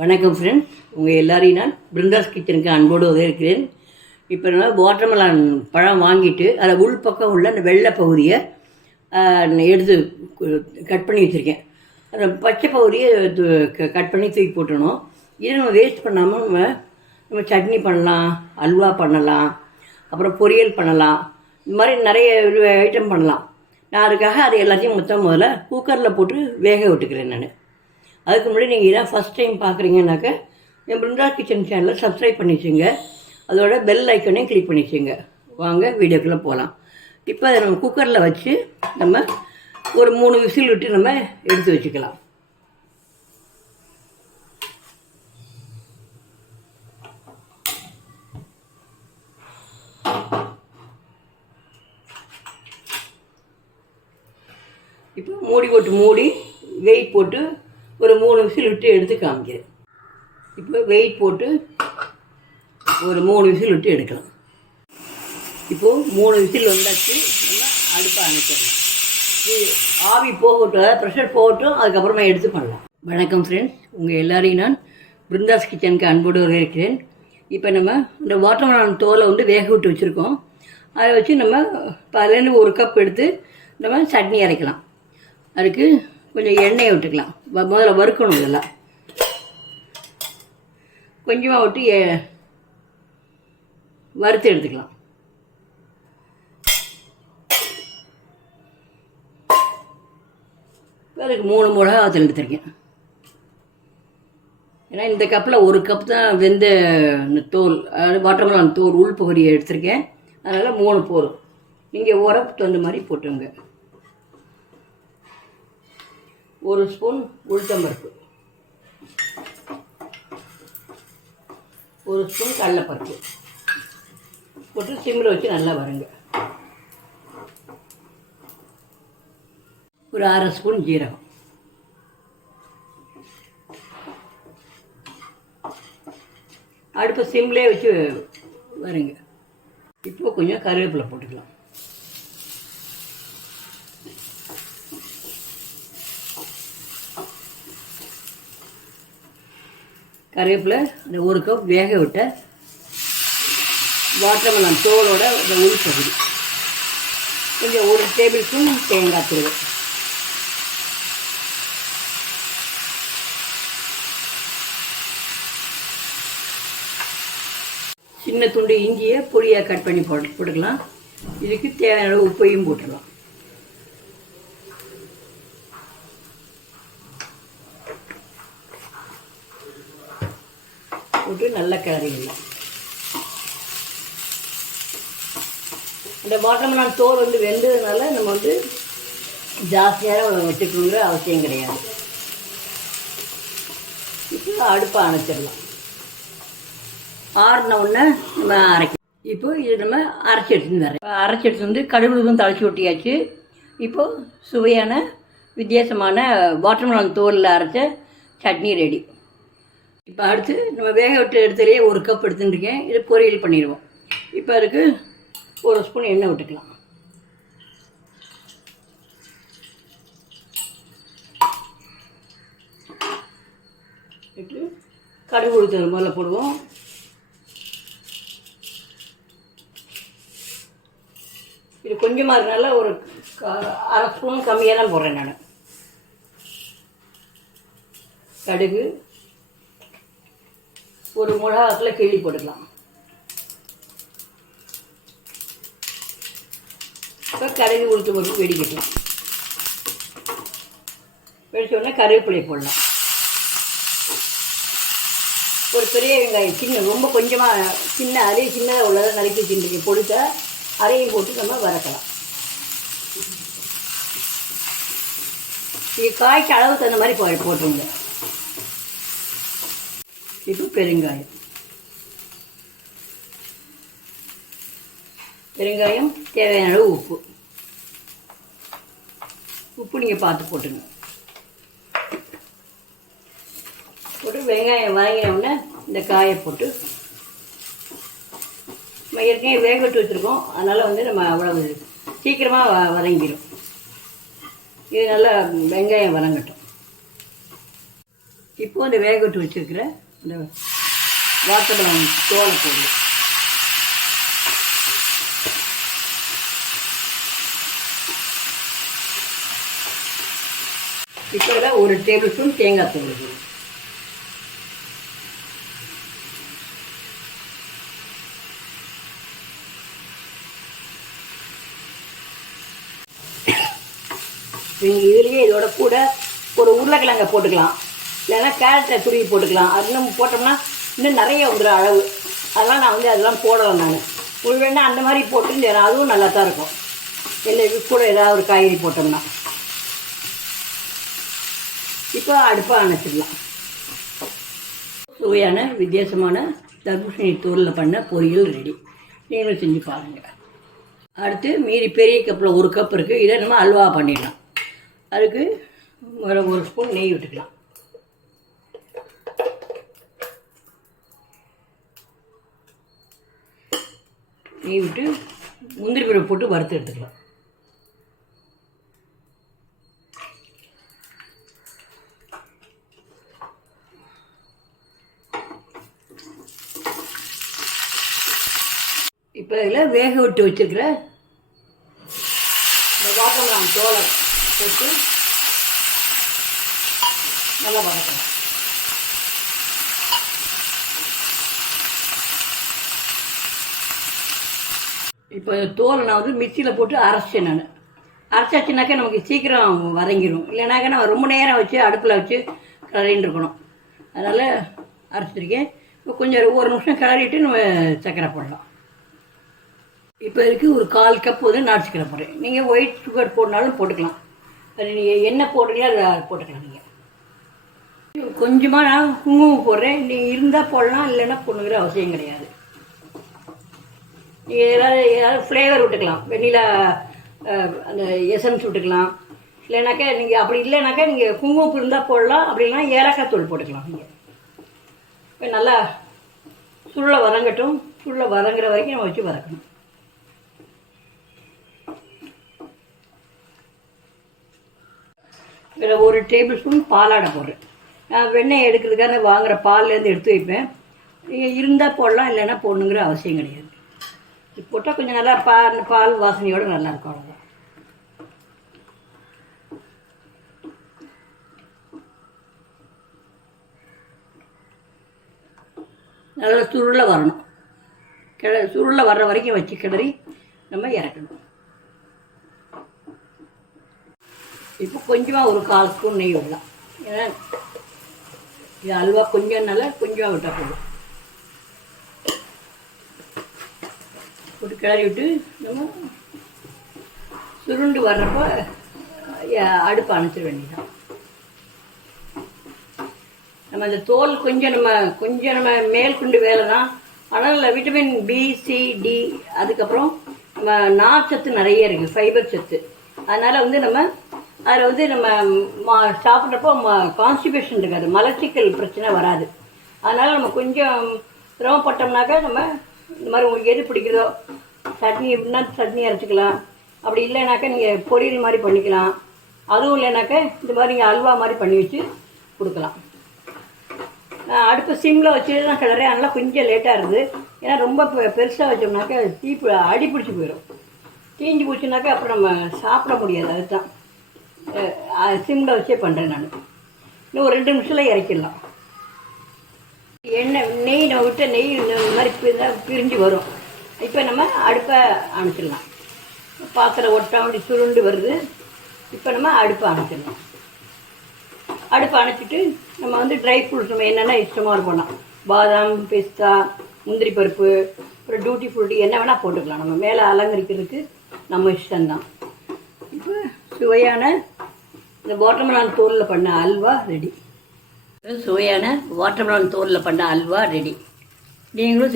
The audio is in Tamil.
வணக்கம் ஃப்ரெண்ட்ஸ், உங்கள் எல்லாரையும் நான் பிருந்தாஸ் கிச்சனுக்கு அன்போடு உதவிருக்கிறேன். இப்போ நான் வாட்டர்மெலான் பழம் வாங்கிட்டு அதில் உள் பக்கம் உள்ள அந்த வெள்ளை பகுதியை எடுத்து கட் பண்ணி வச்சுருக்கேன். அந்த பச்சை பகுதியை கட் பண்ணி தூக்கி போட்டணும். இதை நம்ம வேஸ்ட் பண்ணாமல் நம்ம சட்னி பண்ணலாம், அல்வா பண்ணலாம், அப்புறம் பொரியல் பண்ணலாம். இந்த மாதிரி நிறைய ஐட்டம் பண்ணலாம். நான் அதுக்காக அது எல்லாத்தையும் முதல்ல குக்கரில் போட்டு வேக விட்டுக்கிறேன். நான் அதுக்கு முன்னாடி நீங்கள் இதான் ஃபஸ்ட் டைம் பார்க்குறீங்கன்னாக்க என் பிருந்தாஸ் கிச்சன் சேனலை சப்ஸ்கிரைப் பண்ணி வச்சுங்க. அதோட பெல் ஐக்கனையும் கிளிக் பண்ணி வச்சுங்க. வாங்க வீடியோக்குள்ளே போகலாம். இப்போ அதை நம்ம குக்கரில் வச்சு நம்ம ஒரு 3 விசில் விட்டு நம்ம எடுத்து வச்சுக்கலாம். இப்போ மூடி வெயிட் போட்டு ஒரு 3 விசில் விட்டு எடுத்து காமிக்கிறேன். இப்போ வெயிட் போட்டு ஒரு 3 விசில் விட்டு எடுக்கலாம். இப்போது 3 விசில் வந்தாச்சு. நல்லா அடுப்பை அணைச்சிடலாம். இது ஆவி போகட்டும், ப்ரெஷர் போகட்டும், அதுக்கப்புறமா எடுத்து பண்ணலாம். வணக்கம் ஃப்ரெண்ட்ஸ், உங்கள் எல்லாரையும் நான் பிருந்தாஸ் கிச்சனுக்கு அன்போடு வரவேற்கிறேன். இப்போ நம்ம இந்த வாட்டர்மெலான் தோலை வேக விட்டு வச்சுருக்கோம். அதை வச்சு நம்ம அதுலேருந்து 1 கப் எடுத்து நம்ம சட்னி அரைக்கலாம். அதுக்கு கொஞ்சம் எண்ணெயை விட்டுக்கலாம். முதல்ல வறுக்கணும். இதெல்லாம் கொஞ்சமாக விட்டு வறுத்து எடுத்துக்கலாம். அதுக்கு 3 மிளகா அதில் எடுத்துருக்கேன். ஏன்னா இந்த கப்பில் 1 கப் தான் வெந்த தோல், அதாவது வாட்டர்மெலான் தோல் உள் பகுதியை எடுத்திருக்கேன். அதனால் 3 போதும். நீங்கள் உரப்பு தகுந்த மாதிரி போட்டுங்க. 1 ஸ்பூன் உளுத்தம்பருப்பு, 1 ஸ்பூன் கடலைப்பருப்பு போட்டு சிம்மில் வச்சு நல்லா வருங்க. ஒரு 1/2 ஸ்பூன் ஜீரகம், அடுப்பை சிம்லேயே வச்சு வருங்க. இப்போ கொஞ்சம் கருவேப்பிலை போட்டுக்கலாம். கருவேப்பிலை, அந்த 1 கப் வேக விட்ட வாட்டர்மெலான் தோலோட இந்த உள் பகுதி, கொஞ்சம் 1 டேபிள் ஸ்பூன் தேங்காய் துருவல், சின்ன துண்டு இஞ்சியை பொடியாக கட் பண்ணி போட்டுக்கலாம். இதுக்கு தேவையான உப்பையும் போட்டுடலாம். போட்டு நல்லா கிளறிடலாம். இந்த வாட்டர்மெலான் தோல் வெந்ததுனால நம்ம ஜாஸ்தியாக வச்சுக்கணுங்கிற அவசியம் கிடையாது. இப்போ அடுப்பை அணைச்சிடலாம். ஆறின உடனே நம்ம அரைக்கணும். இப்போ இது நம்ம அரைச்சி எடுத்துன்னு வரேன். அரைச்சி எடுத்து கடுகுதும் தழைச்சி ஒட்டியாச்சு. இப்போது சுவையான வித்தியாசமான வாட்டர்மெலான் தோலில் அரைச்ச சட்னி ரெடி. இப்போ அடுத்து நம்ம வேக விட்டு எடுத்துலேயே 1 கப் எடுத்துட்டுருக்கேன். இது பொரியல் பண்ணிடுவோம். இப்போ அதுக்கு 1 ஸ்பூன் எண்ணெய் விட்டுக்கலாம். விட்டு கடுகு உளுத்தம் முதல்ல போடுவோம். இது கொஞ்சமாக இருக்கனால ஒரு 1/2 ஸ்பூன் கம்மியாக தான் போடுறேன் நான். கடுகு, 1 மிளகாத்துல கிள்ளி போட்டுக்கலாம். இப்போ கடுகு உளுத்து போட்டு வெடிக்கலாம். வெடிச்ச உடனே கருவேப்பிலையை போடலாம். ஒரு பெரிய வெங்காயம் ரொம்ப கொஞ்சமாக அதே சின்னதாக உள்ளதை நறுக்கி வச்சுருக்கேன். பொடிச்சா அதையும் போட்டு நம்ம வதக்கலாம். இது காய்க்கு அளவு தகுந்த மாதிரி போட்டுருங்க. இப்போ பெருங்காயம் தேவையான அளவு உப்பு நீங்கள் பார்த்து போட்டுங்க. போட்டு வெங்காயம் வாங்கினோடனே இந்த காயை போட்டு நம்ம ஏற்கனவே வேக விட்டு வச்சுருக்கோம். அதனால் நம்ம அவ்வளவு சீக்கிரமாக வதங்கிடும். இது நல்லா வெங்காயம் வதங்கட்டும். இப்போ அந்த வேக விட்டு வச்சுருக்கிற இந்த வாட்டர்மெலன் தோலை போடுவோம். இப்போ இதில் 1 டேபிள் ஸ்பூன் தேங்காய் தூள் வைக்கணும். நீங்கள் இதுலேயே இதோட கூட ஒரு உருளைக்கிழங்க போட்டுக்கலாம், இல்லைன்னா கேரட்டை துருவி போட்டுக்கலாம். அது இன்னும் போட்டோம்னா இன்னும் நிறைய வந்துடும் அளவு. அதெல்லாம் நான் அதெல்லாம் போடலாம். நான் உங்களுக்கு வேணால் அந்த மாதிரி போட்டு அதுவும் நல்லா தான் இருக்கும். இல்லை கூட ஏதாவது ஒரு காய்கறி போட்டோம்னா. இப்போ அடுப்பை அணைச்சிடலாம். சுவையான வித்தியாசமான தர்பூசணி தோலில் பண்ண பொரியல் ரெடி. நீங்களும் செஞ்சு பாருங்கள். அடுத்து மீதி பெரிய கப்பில் 1 கப் இருக்குது. இதை நம்ம அல்வா பண்ணிடலாம். அதுக்கு 1 ஸ்பூன் நெய் விட்டுக்கலாம். நெய் விட்டு முந்திரி பருப்பு போட்டு வறுத்து எடுத்துக்கலாம். இப்போ இதில் வேக விட்டு வச்சுருக்கிற இந்த வாட்டர்மெலன் தோலை போட்டு நல்லா வதக்கலாம். இப்போ தோலை நான் மிக்சியில் போட்டு அரைச்சேன். நான் அரைச்சாச்சுனாக்கா நமக்கு சீக்கிரம் வதங்கிடும். இல்லைனாக்கா நான் ரொம்ப நேரம் வச்சு அடுப்பில் வச்சு கிளறின்னு இருக்கணும். அதனால் அரைச்சிருக்கேன். இப்போ கொஞ்சம் 1 நிமிஷம் கிளறிட்டு நம்ம சர்க்கரை போடலாம். இப்போ இதுக்கு ஒரு 1/4 கப் நாட்டு சர்க்கரை போடுறேன். நீங்கள் ஒயிட் சுகர் போடனாலும் போட்டுக்கலாம். அது நீங்கள் என்ன போடுறீங்களோ அதை போட்டுக்கலாம். நீங்கள் கொஞ்சமாக நான் குங்குமம் போடுறேன். நீங்கள் இருந்தால் போடலாம், இல்லைன்னா போடணுங்கிற அவசியம் கிடையாது. நீங்கள் ஏதாவது ஃப்ளேவர் விட்டுக்கலாம். வெண்ணிலா அந்த எசன்ஸ் விட்டுக்கலாம். இல்லைனாக்கா நீங்கள் அப்படி இல்லைனாக்கா நீங்கள் குங்குமம் இருந்தால் போடலாம். அப்படி இல்லைனா ஏலக்காய் தூள் போட்டுக்கலாம். நீங்கள் இப்போ நல்லா சுருளை வதங்கட்டும். சுருளை வதங்குற வரைக்கும் நம்ம வச்சு வதக்கணும். இதில் 1 டேபிள் ஸ்பூன் பாலாடை போடுறேன். நான் வெண்ணெய் எடுக்கிறதுக்காக வாங்குகிற பால்லேருந்து எடுத்து வைப்பேன். நீங்கள் இருந்தால் போடலாம், இல்லைன்னா போடணுங்கிற அவசியம் கிடையாது. இது போட்டால் கொஞ்சம் நல்லா பால் வாசனையோடு நல்லாயிருக்கும். அவ்வளோதான். நல்லா சுருளை வரணும். சுருளை வர்ற வரைக்கும் வச்சு கிளறி நம்ம இறக்கணும். இப்போ கொஞ்சமாக ஒரு 1/4 ஸ்பூன் நெய் விடலாம். ஏன்னா இது அல்வா கொஞ்சம் நல்லா கொஞ்சமாக விட்டால் போதும். போட்டு கிளறி விட்டு நம்ம சுருண்டு வர்றப்போ அடுப்பு அணைச்சிட வேண்டியதான். நம்ம அந்த தோல் கொஞ்சம் நம்ம மேற்கொண்டு வேலை தான். ஆனால் விட்டமின் பி, சி, டி, அதுக்கப்புறம் நம்ம நார்ச்சத்து நிறைய இருக்குது, ஃபைபர் சத்து. அதனால் நம்ம அதில் நம்ம சாப்பிட்றப்போ கான்ஸ்டிபேஷன் இருக்காது, மலச்சிக்கல் பிரச்சனை வராது. அதனால் நம்ம கொஞ்சம் சிரமப்பட்டோம்னாக்கா நம்ம இந்த மாதிரி உங்களுக்கு எது பிடிக்கிறதோ சட்னி எப்படின்னா சட்னி அரைச்சிக்கலாம். அப்படி இல்லைனாக்கா நீங்கள் பொரியல் மாதிரி பண்ணிக்கலாம். அதுவும் இல்லைனாக்கா இந்த மாதிரி நீங்கள் அல்வா மாதிரி பண்ணி வச்சு கொடுக்கலாம். அடுப்பு சிம்மில் வச்சு தான் கிளறேன். அதனால் கொஞ்சம் லேட்டாக இருக்குது. ஏன்னா ரொம்ப பெருசாக வச்சோம்னாக்கா அடி பிடிச்சி போயிடும். தீஞ்சு போச்சுனாக்கா அப்புறம் நம்ம சாப்பிட முடியாது. அதுதான் சிம்மில் வச்சே பண்ணுறேன் நான். இன்னும் ஒரு 2 நிமிஷத்தில் இறக்கிடலாம். நெய் நம்ம விட்ட நெய் இந்த மாதிரி பிரிஞ்சு வரும். இப்போ நம்ம அடுப்பை அணைச்சிடலாம். பாத்திரம் ஒட்டாமடி சுருண்டு வருது. இப்போ நம்ம அடுப்பை அணைச்சிடலாம். அடுப்பை அணைச்சிட்டு நம்ம ட்ரை ஃப்ரூட்ஸ் நம்ம என்னென்ன இஷ்டமாக போடலாம். பாதாம், பிஸ்தா, முந்திரி பருப்பு, அப்புறம் டூட்டி ஃப்ரூட்டி என்ன வேணால் போட்டுக்கலாம். நம்ம மேலே அலங்கரிக்கிறதுக்கு நம்ம இஷ்டம்தான். இப்போ சுவையான இந்த வாட்டர்மெலன் தோலில் பண்ண அல்வா ரெடி. சுவையான வாட்டர்மெலன் தோலில் பண்ண அல்வா ரெடி. நீங்களும்